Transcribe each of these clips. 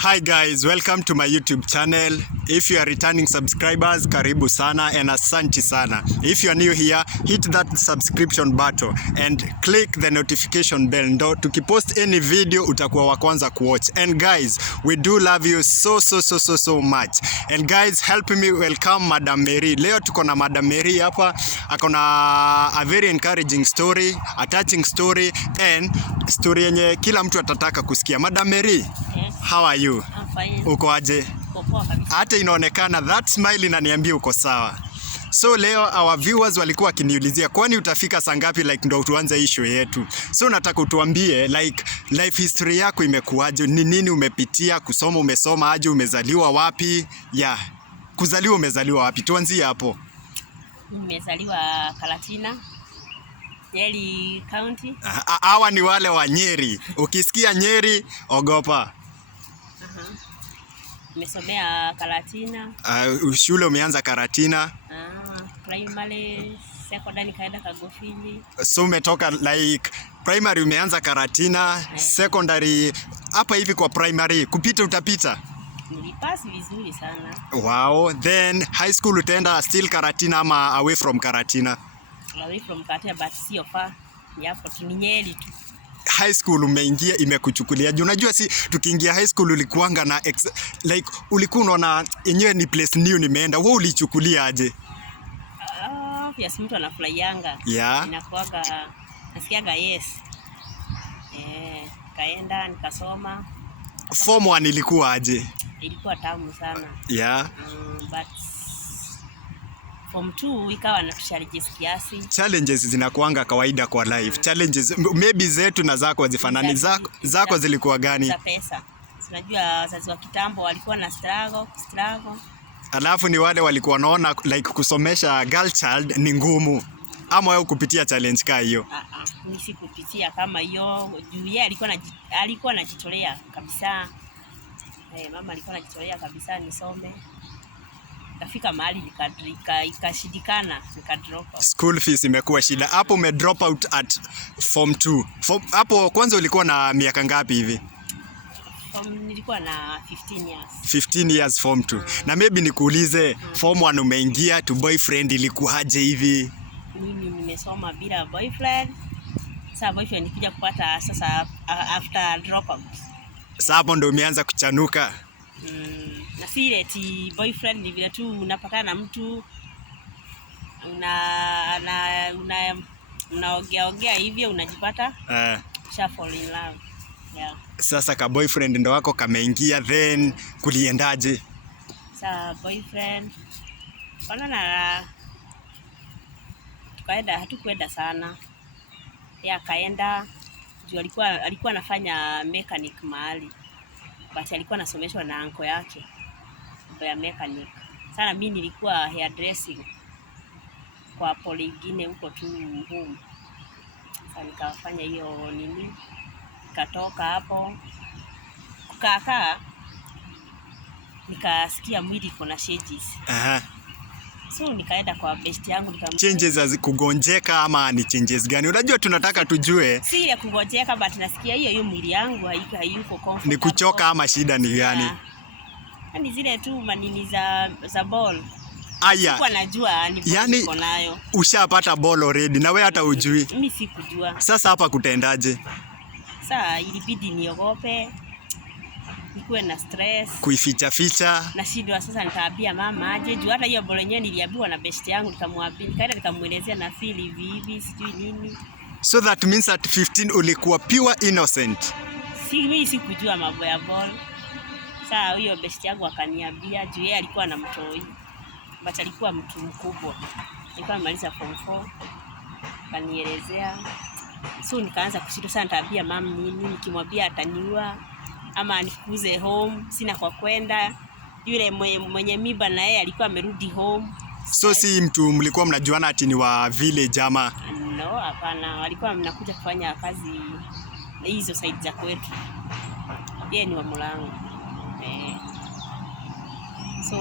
Hi guys, welcome to my YouTube channel. If you are returning subscribers, karibu sana and asanti sana. If you are new here, hit that subscription button and click the notification bell. Ndo tukipost any video utakuwa wa kwanza kuwatch. And guys, we do love you so much. And guys, help me welcome Madam Mary. Leo tuko na Madam Mary hapa. Akona a very encouraging story, a touching story and story yenye kila mtu atataka kusikia. Madam Mary, yes. How are you? I'm fine. Uko aje? Hata inaonekana that smile inaniambia uko sawa. So leo our viewers walikuwa wakiniulizia kwani utafika saa ngapi like ndo tuanze issue yetu. So nataka utuambie like life history yako imekuaje? Ni nini umepitia? Kusoma umesoma aje? Umezaliwa wapi? Yeah. Kuzaliwa umezaliwa wapi? Tuanzie hapo. Nimezaliwa Karatina, Nyeri County. Hawa ni wale wa Nyeri. Ukisikia Nyeri ogopa. Nimesomea Karatina. Shule umeanza Karatina. Primary, secondary kaenda Kagofili. So umetoka like primary umeanza Karatina, secondary hapa hivi kwa primary kupita utapita? Nilipasi vizuri sana. Wow, then high school utaenda still Karatina ama away from Karatina? Away from Karatina but sio far. Yapo tu Nyeri tu. High school umeingia imekuchukulia. Unajua si tukiingia high school ulikuanga na like ulikuwa unaona yenyewe ni place new nimeenda. Wewe ulichukulia aje? Yes, mtu anafurahianga. Yeah. Inakuaga nasikiaga yes. Kaenda nikasoma. Form 1 ilikuwa aje? Ilikuwa tamu sana. Yeah. But Form 2 ikawa na challenges kiasi. Challenges zinakuanga kawaida kwa life. Challenges maybe zetu na zako hazifanani. Zako zilikuwa gani? Za pesa. Unajua wazazi wa kitambo walikuwa na struggle. Alafu ni wale walikuwa wanaona like kusomesha girl child ni ngumu. Ama wewe kupitia challenge kama hiyo? Mimi sikupitia kama hiyo. Juu yeye alikuwa anajitolea kabisa. Mama alikuwa anajitolea kabisa nisome. Kafika mahali ikashindikana nikadrop out. School fees imekuwa shida. Hapo ume drop out at form 2. Hapo kwanza ulikuwa na miaka ngapi hivi? Nilikuwa na 15 years. 15 years form 2. Na maybe nikuulize form 1 umeingia to boyfriend ilikuwaje hivi? Mimi nimesoma bila boyfriend. Sasa boyfriend nikija kupata sasa after drop out. Sasa hapo ndo umeanza kuchanuka. Na si ile ti boyfriend ni vile tu unapatana na mtu unaongea hivyo unajipata sha fall in love. Yeah. Sasa ka boyfriend ndo wako kameingia then kuliendaje? Sasa boyfriend hatukwenda sana. Yeye akaenda juu alikuwa anafanya mechanic mahali. But alikuwa anasomeshwa na anko yake ya mechanic. Sana mimi nilikuwa hairdressing kwa pole ingine huko tu home. Sasa nikafanya hiyo nini? Nikatoka hapo. Kukaa nikasikia mwili kuna changes. So nikaenda kwa best yangu changes hazikugonjeka ama ni changes gani? Unajua tunataka tujue. Si ile kugonjeka but nasikia hiyo mwili yangu hayuko comfortable. Ni kuchoka ama shida ni gani? Yaani zile tu manini za ball. Aya. Sikuwa najua ni yani, niko nayo. Ushapata ball already na wewe hata hujui. Mimi sikujua. Sasa hapa kutendaje? Sasa ilibidi niogope. Nikuwe na stress. Kuificha. Na shida sasa nitaambia mama aje juu hata hiyo ball yenyewe niliambiwa na best yangu nikamwambia. Nikaenda nikamuelezea na feel hivi sijui nini. So that means at 15 ulikuwa pure innocent. Mimi sikujua mambo ya ball. Sasa hiyo best yangu akaniambia juu yeye alikuwa na mtoi. But alikuwa mtu mkubwa. Alikuwa amemaliza form 4. Akanielezea. So nikaanza kushindwa sana nitaambia mama nini nikimwambia ataniua ama anikuze home sina kwa kwenda. Yule mwenye mimba na yeye alikuwa amerudi home. So si mtu mlikuwa mnajuana ati ni wa village ama? No, hapana, walikuwa mnakuja kufanya kazi hizo side za kwetu. Yeye ni wa Mulango. So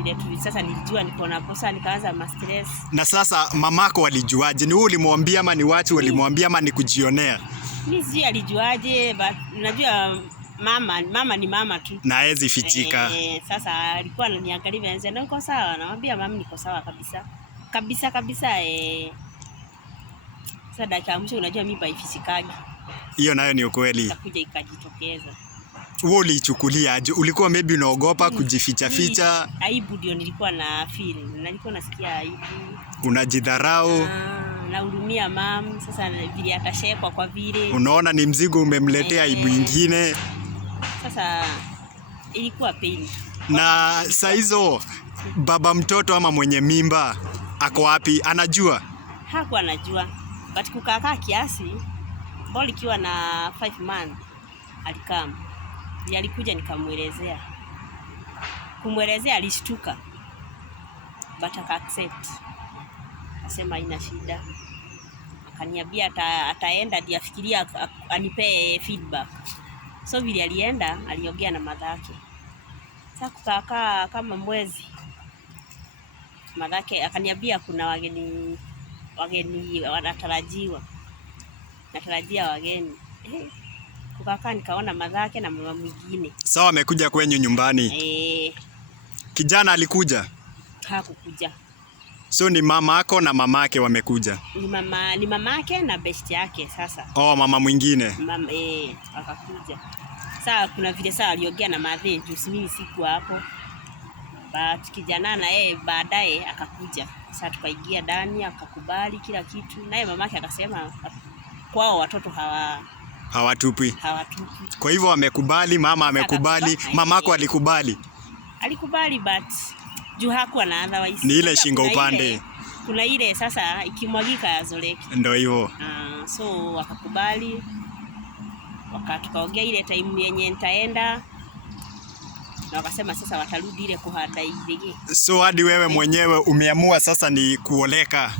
ile tu sasa nilijua niko na kosa nikaanza stress. Na sasa mamako walijuaje? Ni wewe ulimwambia ama ni watu walimwambia ama ni kujionea? Mimi si alijuaje, but najua mama ni mama tu. Na hawezi fichika. Sasa alikuwa ananiangalia nje, na uko sawa? Namwambia mama niko sawa kabisa. Kabisa. Sasa dakika mwisho unajua mimi baifisikagi. Hiyo nayo ni ukweli. Ikakuja ikajitokeza. Wewe ulichukulia aje? Ulikuwa maybe unaogopa kujificha? Aibu ndio nilikuwa na feel. Nilikuwa nasikia aibu. Unajidharau. Nahurumia mam, sasa vile atashekwa kwa vile. Unaona ni mzigo umemletea aibu nyingine. Sasa ilikuwa pain. Na saa hizo baba mtoto ama mwenye mimba ako wapi? Anajua? Hakuwa anajua. But kukaa kiasi, bali ikiwa na 5 months alikam. Alikuja nikamwelezea. Kumwelezea alishtuka. But aka accept. Akasema haina shida. Akaniambia ataenda ndiye afikiria anipe feedback. So vile alienda aliongea na madhake. Sasa kukaa kama mwezi. Madhake akaniambia kuna wageni wanatarajiwa. Natarajia wageni. Kukaa nikaona madhake na mama mwingine. Sawa, amekuja kwenyu nyumbani. Kijana alikuja? Hakukuja. So ni mama yako na mamake wamekuja? Ni mamake na best yake sasa. Mama mwingine. Akakuja. Sasa kuna vile sasa aliongea na madhe juu mimi siku hapo. But kijana na yeye baadaye akakuja. Sasa tukaingia ndani akakubali kila kitu. Naye mamake akasema kwao watoto hawatupi. Kwa hivyo amekubali, mama amekubali, mamako alikubali. Alikubali but juu hakuwa na otherwise. Ni ile shingo upande. Kuna ile sasa ikimwagika yazoleki. Ndio hivyo. So wakakubali. Tukaongea ile time yenye nitaenda. Na wakasema sasa watarudi ile kuhada ile. So hadi wewe mwenyewe umeamua sasa ni kuoleka.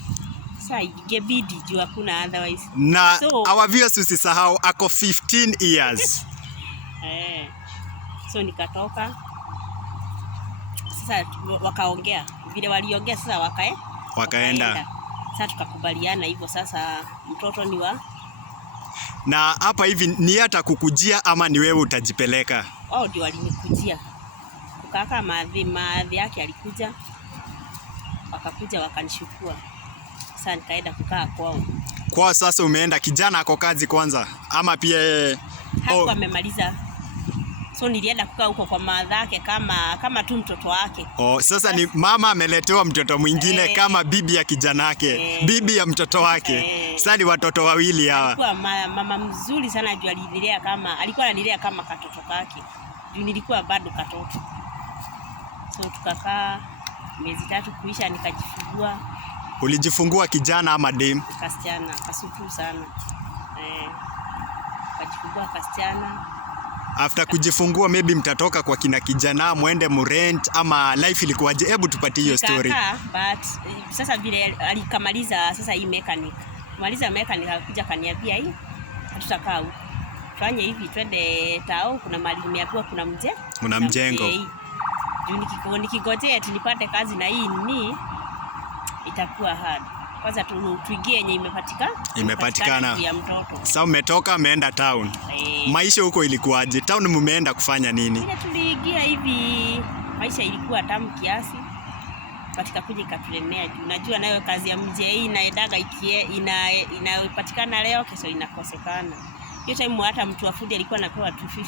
Sasa ingebidi juu hakuna otherwise. Na our viewers usisahau ako 15 years. So nikatoka. Sasa wakaongea. Vile waliongea sasa wakaenda. Sasa tukakubaliana hivyo sasa mtoto ni wa. Na hapa hivi ni hata kukujia ama ni wewe utajipeleka? Wao ndio walinikujia. Kaka madhi yake alikuja. Wakakuja wakanishukua. Sasa nikaenda kukaa kwao. Kwa sasa umeenda, kijana ako kazi kwanza ama pia hakuwa amemaliza. So nilienda kukaa huko kwa madha yake kama tu mtoto wake. Sasa ni mama ameletewa mtoto mwingine kama bibi ya kijana wake, bibi ya mtoto wake. Sasa ni watoto wawili hawa. Alikuwa mama mzuri sana juu alikuwa ananilea kama katoto kake. Juu nilikuwa bado katoto. So tukakaa miezi 3 kuisha nikajifungua. Ulijifungua kijana ama dem? Kasichana, kasupu sana. Kajifungua kasichana. After kujifungua maybe mtatoka kwa kina kijana muende murent ama life ilikuwaje? Hebu tupatie hiyo story. But sasa vile alikamaliza sasa hii mechanic. Kumaliza mechanic akakuja kaniambia hii hatutakaa huko. Fanye hivi twende tao, kuna mahali nimeambiwa kuna mjengo. Juu nikigojea eti nipate kazi na hii ni itakuwa hard. Kwanza tuingie yenye imepatikana ya mtoto. Sasa umetoka umeenda town. Maisha huko ilikuwaje? Town mumeenda kufanya nini? Ile tuliingia hivi maisha ilikuwa tamu kiasi. Katika kuja ikatulemea juu. Unajua nayo kazi ya mjei inaendaga inayopatikana leo kesho inakosekana. Hiyo time hata mtu wa food alikuwa anapewa 250.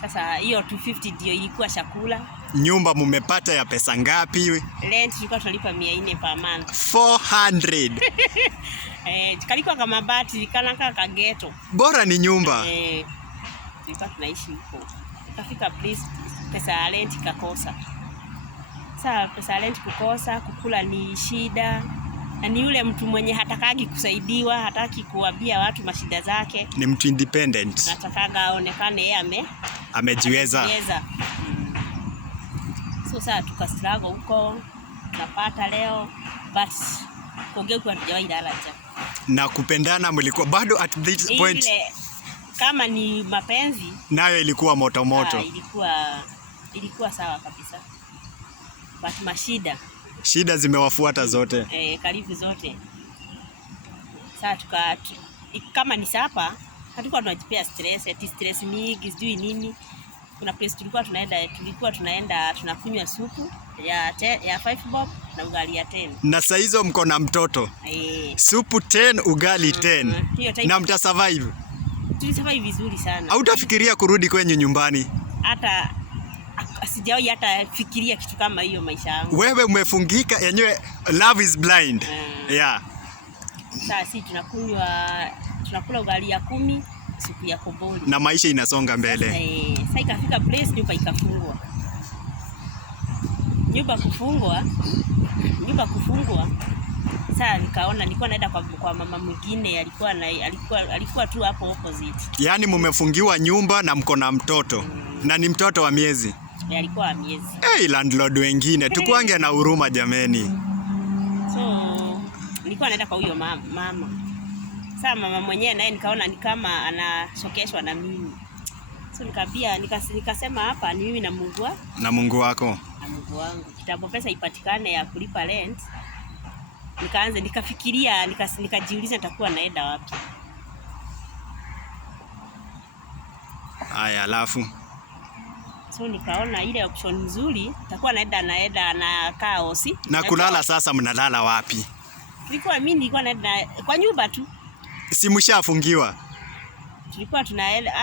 Sasa hiyo 250 ndio ilikuwa chakula. Nyumba mumepata ya pesa ngapi? Rent tulikuwa tunalipa 400 per month. 400. Kalikuwa kama bati kana kaka ghetto. Bora ni nyumba. Tulikuwa tunaishi huko. Tukafika place pesa ya rent ikakosa. Sasa pesa ya rent kukosa, kukula ni shida. Na ni yule mtu mwenye hatakagi kusaidiwa, hataki kuambia watu mashida zake. Ni mtu independent. Natakaga aonekane yeye amejiweza. So sasa tukastrago huko, napata leo but kugeuka hatujawahi daraja. Na kupendana mlikuwa bado at this point? Ile kama ni mapenzi nayo ilikuwa moto moto. Ilikuwa sawa kabisa. But shida zimewafuata zote. Karibu zote. Sasa kama ni sapa Hatukuwa tunajipea stress, eti stress mingi, sijui nini. Kuna place tulikuwa tunaenda tunakunywa supu ya 5 bob na ugali ya 10. Na saa hizo mko na mtoto. Supu 10, ugali 10. Na mta survive. Tulisurvive vizuri sana. Hautafikiria kurudi kwenye nyumbani? Hata sijawahi hata fikiria kitu kama hiyo maisha yangu. Wewe umefungika yenyewe, love is blind. Yeah. Sasa si tunakula ugali ya 10, supu ya koboli. Na maisha inasonga mbele. Sasa ikafika place nyumba ikafungwa. Nyumba kufungwa. Sasa nilikuwa naenda kwa mama mwingine alikuwa tu hapo opposite. Yaani mmefungiwa nyumba na mko na mtoto. Na ni mtoto wa miezi. Alikuwa wa miezi. Landlord wengine tukuange na huruma jameni. So nilikuwa naenda kwa huyo mama. Sasa mama mwenyewe naye nikaona ni kama anashokeshwa na mimi. So nikasema hapa ni mimi na Mungu wako. Na Mungu wangu. Kitambo pesa ipatikane ya kulipa rent. Nikafikiria, nikajiuliza nitakuwa naenda wapi. Haya, alafu so nikaona ile option nzuri, nitakuwa naenda na kaosi. Na kulala sasa mnalala wapi? Mimi nilikuwa naenda kwa nyumba tu. Si mshafungiwa? Tulikuwa tunaenda